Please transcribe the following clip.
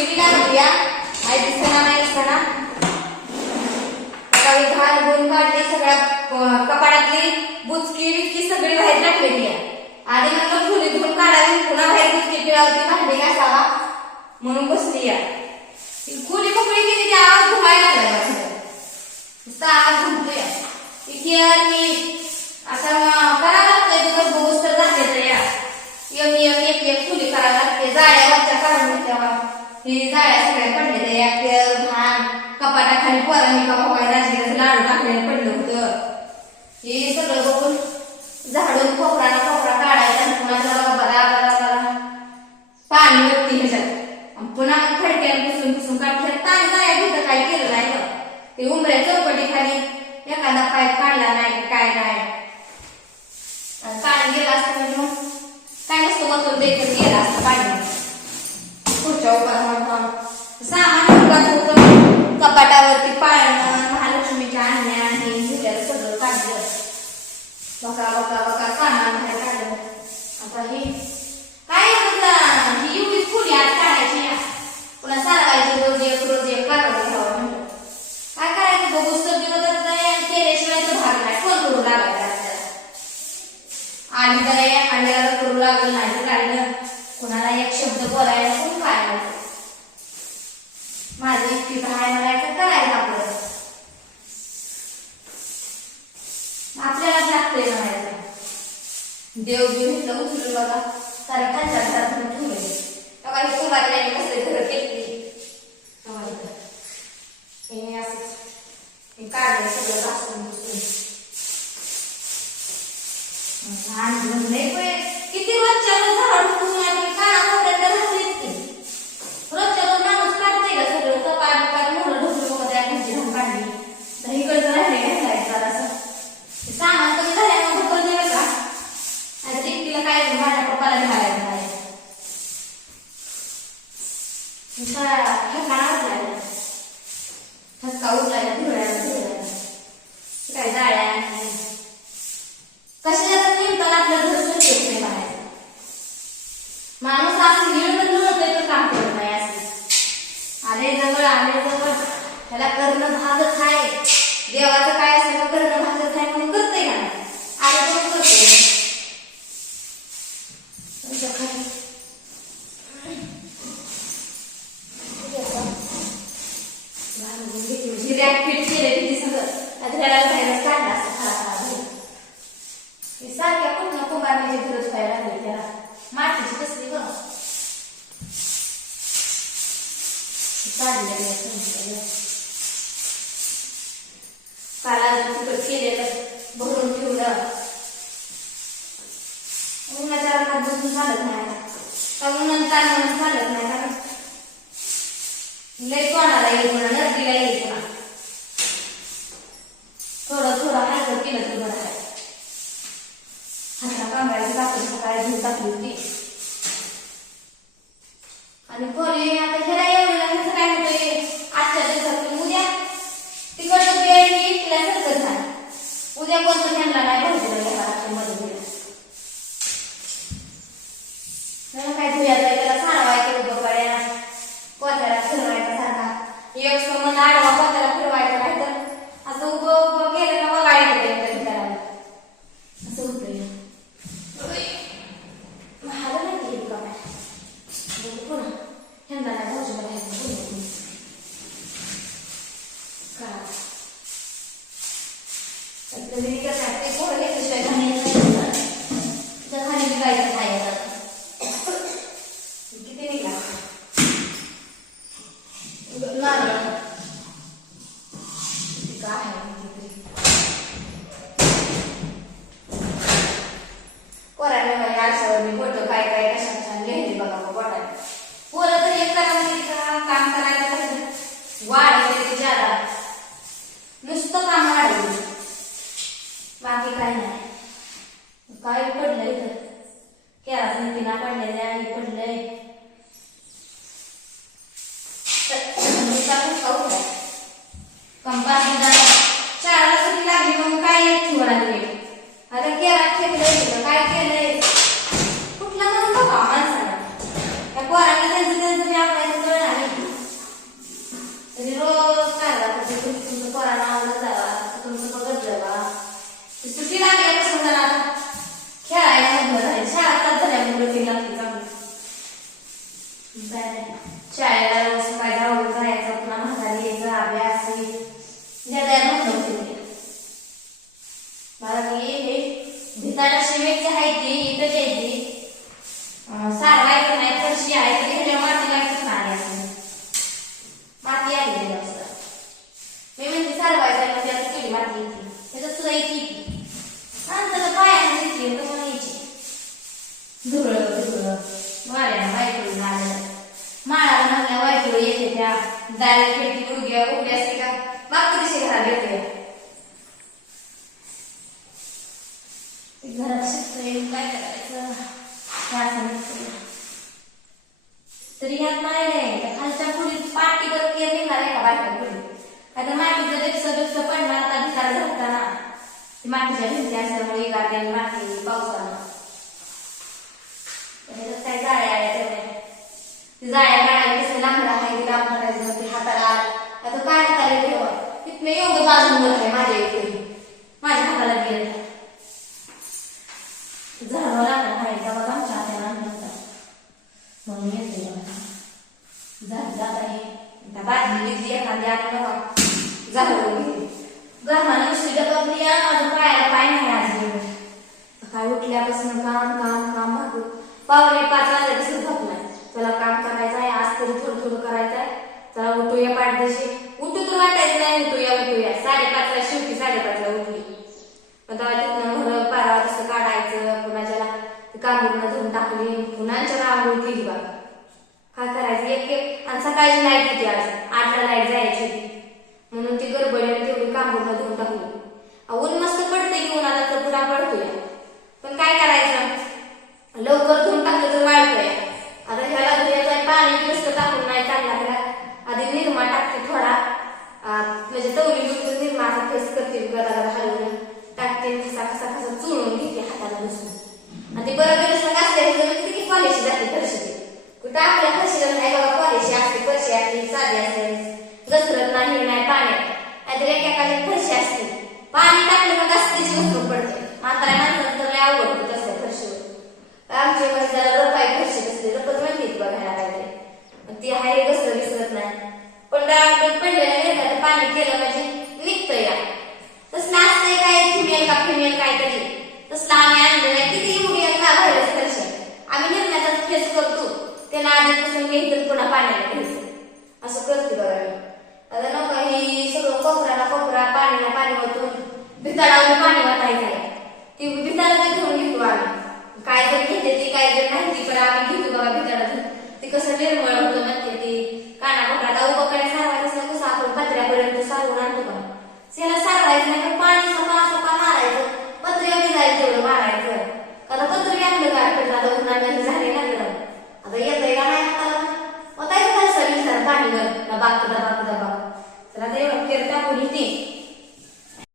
बुचकी बी लागली या आई दिसना नाही दिसना. सकाळी घाल गुण काढली सगळ्या कपाडातली बुचकी बिचकी सगळी बाहेर टाकलेली आहे. आधी म्हणलं खुली धुवून काढावी पुन्हा बाहेर बुचकी पिळावती भांडी घासावा म्हणून बसली या खुली पकडी मोकळी केली की आवाज धुवायला लागला नुसता आवाज घुमतोय ती केअर मी आता करावं लागतंय दिवस बघूस तर जाते तर या यम यम एक एक खुली करावं लागते. जाळ्यावर ही जाळ्या सगळ्या पडलेल्या या केअर घाण कपाटाखाली पोरांनी का बाबा राजगिराचं लाडू टाकलेलं पडलं होतं. हे सगळं बघून झाडून कोपरा कोपरा काढायचा पुन्हा जरा बरा बरा बरा पाणी होती ह्याच्यात. पुन्हा खडक्याला पुसून पुसून काढतात ताण जाया तिथं काय केलं नाही ते उमऱ्या चौकटी खाली एखादा पाय काढला नाही काय नाही. पाणी गेला असतं म्हणजे मग काय नसतं बसून देखील गेला असतं पाणी. Ku 关他他三 देव घेऊन घेतलं उचलून बघा. सारे खालच्या घरात नेऊन ठेवले तेव्हा ही वाटल्याने कसं घर केली? इथं. हे असं हे काढलं सगळं घासून पुसून लहान घेऊन नाही पण किती रोजच्या काल अजून तिकडं केलेलं भरून ठेवलं उन्हाच्या रानात बसून चालत नाही आता. का उन्हात ताणून चालत नाही कारण लय कोणाला येईल म्हणा नदीला येईल म्हणा थोडं थोडं हलकं केलं तर बरं आहे हाता कांबायची कापून सकाळी धुवून टाकली होती आणि पोरी आता ह्याला एवढं ह्याचं काय होतंय आजच्या दिवसात उद्या तिकडचं वेळ मी एकल्यासारखं झालं उद्या कोणतं ह्यांना नाही भाजीला घराच्या मध्ये दिलं त्याला काय धुयाचं आहे त्याला सांगायचं उभं पड्या पोत्याला फिरवायचा सारखा एक समज आडवा पोत्याला फिरवायचा नाही तर असं उभं उभं केलं का बघायला येतं करायला असं होतंय महाग नाही गेली का काय बघू पुन्हा ह्यांना नाही भाजीला घ्यायचं पुन्हा पुन्हा. काय तर तुम्ही कसं आहे, ते पोरं घेतल्याशिवाय घाण येत नाही ना. त्या खाली बी गायचं खायचं किती निघा नारळ किती काय आहे? माझ्या आरशावर मी फोटो काय काय कशा छान लिहिले बघा मग पोटाने पोरं तर एक करायला का काम करायला पाहिजे वाढ ते ज्यादा नुसतं काम वाढवलं बाकी काय नाही. काय पडलंय तर केळात नितीला पडलेल्या आई पडलंय. 怎么办？现在。शिमेटची आहे ती इथंच आहे ती अं, सारवायचं नाही फरशी आहे. ती ह्याच्या माती लागतच नाही असं माती आली मी म्हणते सारवायचं मग त्याला केली माती येते त्याच्यात सुद्धा येते की माणसाला पायाने येते कसं यायची धुळं धुळं वाऱ्या वायकळून आलं. माळाला म्हणल्या वायकळ येते त्या. दारी खिडकी उडग्या उघड्या असते का मागच्या दिवशी घरात येते घरात काय करायचं काय असं यात नाही खालच्या खोलीत पाठीवर केर निघाला का बाहेर खोलीत आता मातीचं डेक्स डेक्स पडणार आता मातीच्या भिंती असल्यामुळे गाड्या माती पावसानं त्याच्यात काही जाळ्या आल्या तेवढ्या ती जाळ्या काढायला कसं लांबडा आहे ती लांब करायचं ते हाताला आलं. आता काय हाताला ठेवा तिथनं एवढं बाजून बसले माझ्या इथे माझ्या हाताला गेलं झाडावर लागला आहे तेव्हा आमच्या हाताला आणलं होतं म्हणून येते झाड जात आहे त्या बादली बिदली एखादी आणू नका झाडावर घेते गरमाने नुसती डबली माझं पायाला पाय नाही आज दिवस. काय उठल्यापासून काम काम काम मागं पावणे दिसत जात नाही. चला काम करायचं आहे. आज तरी थोडं थोडं करायचं आहे चला उठूया पाठदेशी. उठू तर वाटायचं नाही उठूया उठूया. साडेपाचला शेवटी साडेपाचला उठली. मग तेव्हा तिथनं घर पारा तसं काढायचं कुणाच्याला काबूरनं धुवून टाकली. कुणाच्या आंघोळ केली बाबा? काय करायचं? एक एक. आणि सकाळची लाइट होती आज. आठला लाइट जायची होती. म्हणून ती गडबडीने तेवढी कांबूरनं धुवून टाकली. अहो, ऊन मस्त पडते की उन्हाचा कपडा पडतोय. पण काय करायचं? लवकर धुवून टाकलं तर वाळतंय आता ह्याला धुयाचं पाणी नुसतं टाकून नाही चालला त्याला आधी निरमा टाकते थोडा. म्हणजे तवली बिलकुल निरमा असा फेस करते गदा गदा हलवून. टाकते कसा कसा कसा चुळून घेते हाताला बसून. आणि ते बरं संग असले किती पॉलिशी जाते फरशी कुठं आपल्या फरशीला नाही बघा पॉलिशी असते फरशी असते साधी असते. घसरत नाही नाही पाण्यात. नाहीतर एकेकाची फरशी असते. पाणी टाकलं मग असं त्याची घसरून पडते. म्हाताऱ्या माणसाला तर लय आवड होत असते फरशीवर आमच्या मध्ये जरा रपाई फरशी असते रपच माहिती आहे बघायला पाहिजे ती आहे कसलं विसरत नाही. पण डाग पडलेलं नाही का पाणी केलं म्हणजे निघतं या. तसलं असतंय काय? फिमेल का फिमेल काय तरी तसलं आम्ही आणलं नाही किती उडी का व्हायरस फरशी आम्ही निर्माचाच फेस करतो. त्यांना आधीपासून मी तर पुन्हा पाण्याला घ्यायचं. असं करते बघा मी. आता नको हे सगळं कोपऱ्याला कोपरा पाणीला पाणी ओतून भिताडावर पाणी वाटायचं आहे. ती भिताडा घेऊन घेतो आम्ही. काय जर घेते ती काय जर नाही ती पण आम्ही घेतो. ते कसं निर्मळ होतं माहिती